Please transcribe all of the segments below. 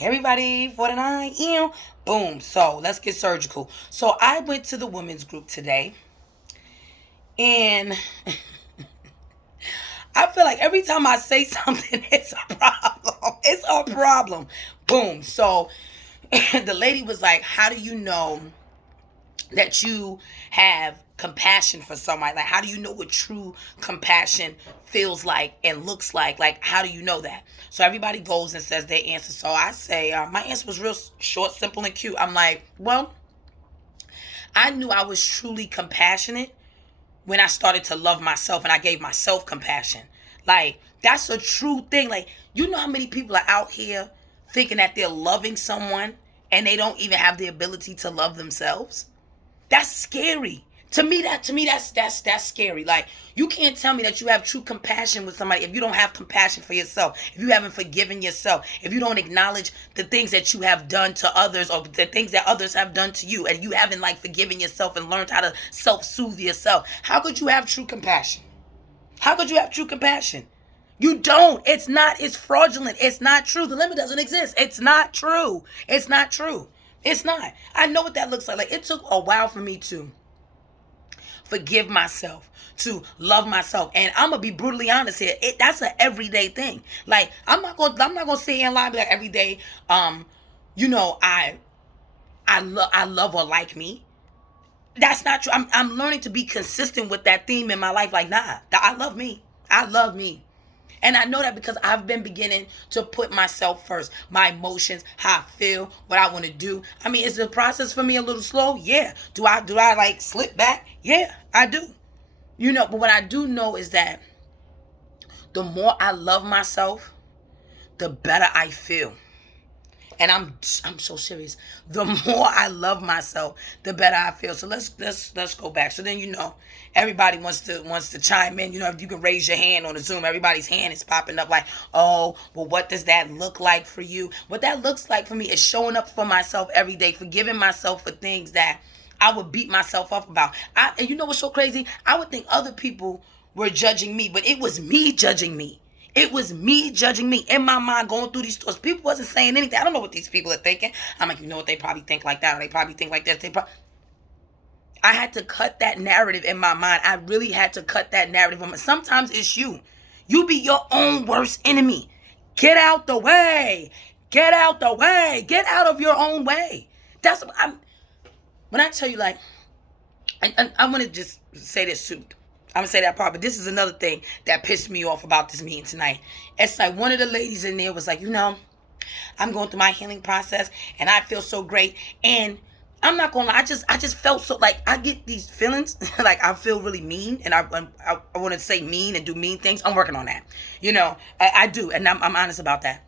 Everybody, 49, ew. Boom. So let's get surgical. So I went to the women's group today, and I feel like every time I say something, it's a problem. It's a problem. Boom. So the lady was like, how do you know that you have compassion for somebody? Like, how do you know what true compassion feels like and looks like? Like, how do you know that? So everybody goes and says their answer. So I say, my answer was real short, simple, and cute. I'm like, well, I knew I was truly compassionate when I started to love myself and I gave myself compassion. Like, that's a true thing. Like, you know how many people are out here thinking that they're loving someone and they don't even have the ability to love themselves? That's scary. To me, that's scary. Like, you can't tell me that you have true compassion with somebody if you don't have compassion for yourself, if you haven't forgiven yourself, if you don't acknowledge the things that you have done to others or the things that others have done to you, and you haven't like forgiven yourself and learned how to self-soothe yourself. How could you have true compassion? How could you have true compassion? You don't. It's not. It's fraudulent. It's not true. The limit doesn't exist. It's not true. It's not true. It's not. I know what that looks like. Like, it took a while for me to forgive myself, to love myself. And I'm gonna be brutally honest here. That's an everyday thing. Like, I'm not gonna sit here and lie, be like every day, you know, I love or like me. That's not true. I'm learning to be consistent with that theme in my life. Like, nah, I love me. I love me. And I know that because I've been beginning to put myself first, my emotions, how I feel, what I want to do. I mean, is the process for me a little slow? Yeah. Do I like slip back? Yeah, I do. But what I do know is that the more I love myself, the better I feel. And I'm so serious. The more I love myself, the better I feel. So let's go back. So then, everybody wants to chime in. If you can raise your hand on the Zoom, everybody's hand is popping up like, oh, well, what does that look like for you? What that looks like for me is showing up for myself every day, forgiving myself for things that I would beat myself up about. And you know what's so crazy? I would think other people were judging me, but it was me judging me. It was me judging me in my mind, going through these thoughts. People wasn't saying anything. I don't know what these people are thinking. I'm like, what? They probably think like that, or they probably think like this. I had to cut that narrative in my mind. I really had to cut that narrative. Sometimes it's you. You be your own worst enemy. Get out the way. Get out the way. Get out of your own way. When I tell you, like, and I want to just say this too. I'm gonna say that part, but this is another thing that pissed me off about this meeting tonight. It's like one of the ladies in there was like, I'm going through my healing process and I feel so great. And I'm not gonna lie, I just felt so, like, I get these feelings like I feel really mean, and I want to say mean and do mean things. I'm working on that. I do, and I'm honest about that.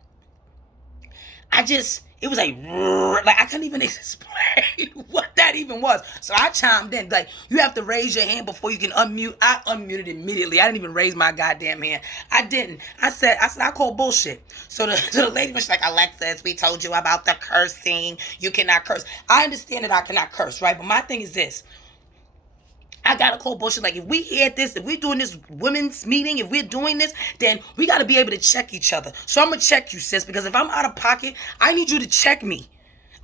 It was like I couldn't even explain what that even was. So I chimed in, like, you have to raise your hand before you can unmute. I unmuted immediately. I didn't even raise my goddamn hand. I didn't. I said I call bullshit. So the lady was like, Alexis, we told you about the cursing. You cannot curse. I understand that I cannot curse, right? But my thing is this. I gotta call bullshit. Like, if we hear this, if we're doing this women's meeting, if we're doing this, then we gotta be able to check each other. So I'm gonna check you, sis, because if I'm out of pocket, I need you to check me.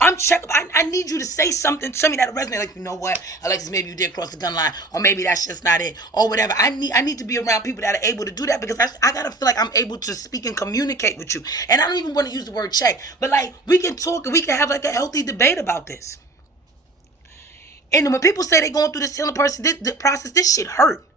I need you to say something to me that resonates. Like, you know what, Alexis, maybe you did cross the gun line, or maybe that's just not it, or whatever. I need to be around people that are able to do that, because I gotta feel like I'm able to speak and communicate with you. And I don't even want to use the word check, but like, we can talk and we can have like a healthy debate about this. And when people say they're going through this healing process, this shit hurt.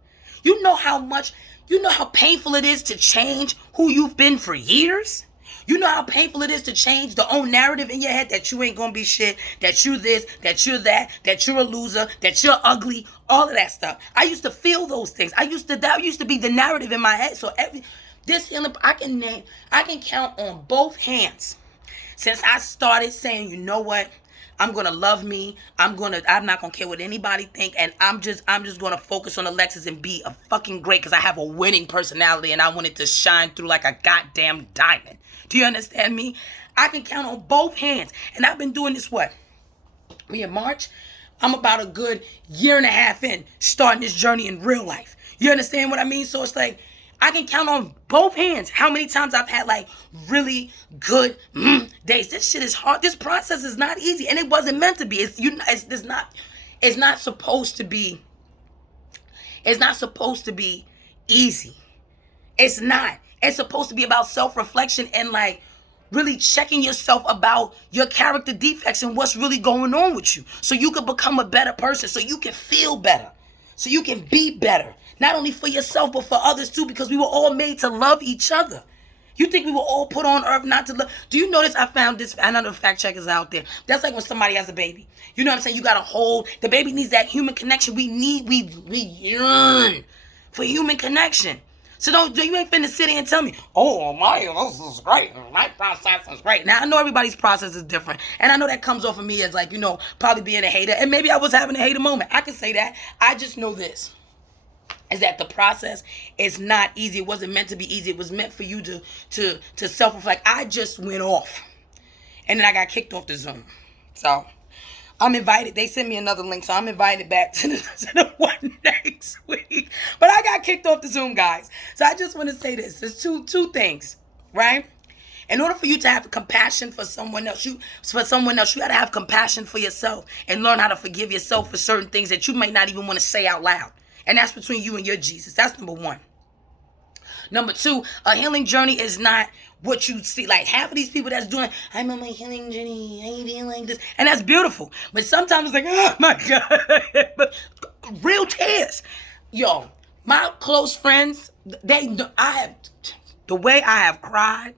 You know how painful it is to change who you've been for years? You know how painful it is to change the own narrative in your head that you ain't gonna be shit, that you this, that you're that you're a loser, that you're ugly, all of that stuff. I used to feel those things. That used to be the narrative in my head. So this healing, I can count on both hands since I started saying, you know what? I'm gonna love me. I'm not gonna care what anybody think, and I'm just gonna focus on Alexis and be a fucking great, because I have a winning personality and I want it to shine through like a goddamn diamond. Do you understand me? I can count on both hands, and I've been doing this. We in March. I'm about a good year and a half in starting this journey in real life. You understand what I mean? So it's like, I can count on both hands how many times I've had like really good days. This shit is hard. This process is not easy, and it wasn't meant to be. It's not supposed to be. It's not supposed to be easy. It's not. It's supposed to be about self-reflection and like really checking yourself about your character defects and what's really going on with you, so you can become a better person, so you can feel better, so you can be better, not only for yourself but for others too, because we were all made to love each other. You think we were all put on earth not to love? Do you notice I found this? I know the fact checkers out there. That's like when somebody has a baby. You know what I'm saying? You got to hold. The baby needs that human connection. We yearn for human connection. So you ain't finna sit here and tell me, oh, this is great. My process is great. Now, I know everybody's process is different. And I know that comes off of me as like, probably being a hater. And maybe I was having a hater moment. I can say that. I just know this, is that the process is not easy. It wasn't meant to be easy. It was meant for you to self-reflect. I just went off. And then I got kicked off the Zoom. So I'm invited. They sent me another link, so I'm invited back to the one next week. But I got kicked off the Zoom, guys. So I just want to say this. There's two things, right? In order for you to have compassion for someone else, you got to have compassion for yourself and learn how to forgive yourself for certain things that you might not even want to say out loud. And that's between you and your Jesus. That's number one. Number two, a healing journey is not what you see. Like half of these people that's doing, I'm on my healing journey, I feel like this. And that's beautiful. But sometimes it's like, oh my God. But real tears. Yo, my close friends, the way I have cried,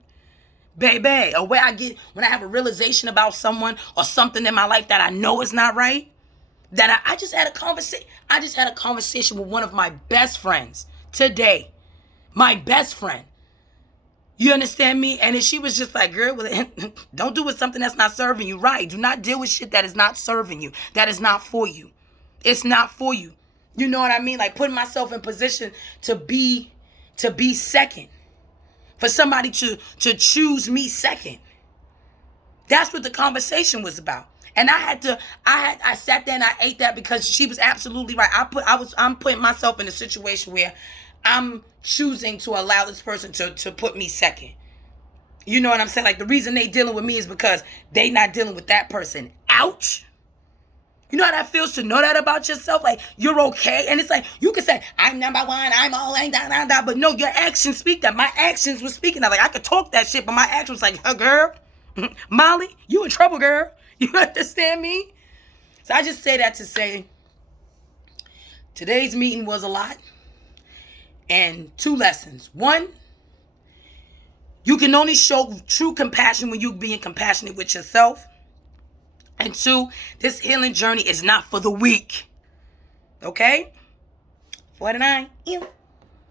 baby, or where I get when I have a realization about someone or something in my life that I know is not right, that I just had a conversation. I just had a conversation with one of my best friends today. My best friend. You understand me? And then she was just like, girl, don't do with something that's not serving you. Right. Do not deal with shit that is not serving you. That is not for you. It's not for you. You know what I mean? Like putting myself in position to be second. For somebody to choose me second. That's what the conversation was about. And I sat there and I ate that because she was absolutely right. I'm putting myself in a situation where I'm choosing to allow this person to put me second. You know what I'm saying? Like the reason they dealing with me is because they not dealing with that person. Ouch. You know how that feels to know that about yourself? Like you're okay. And it's like, you can say, I'm number one, I'm all in, but no, your actions speak that. My actions were speaking that. Like I could talk that shit, but my actions was like, girl, Molly, you in trouble, girl. You understand me? So I just say that to say, today's meeting was a lot. And two lessons. One, you can only show true compassion when you're being compassionate with yourself. And two, this healing journey is not for the weak. Okay? 49.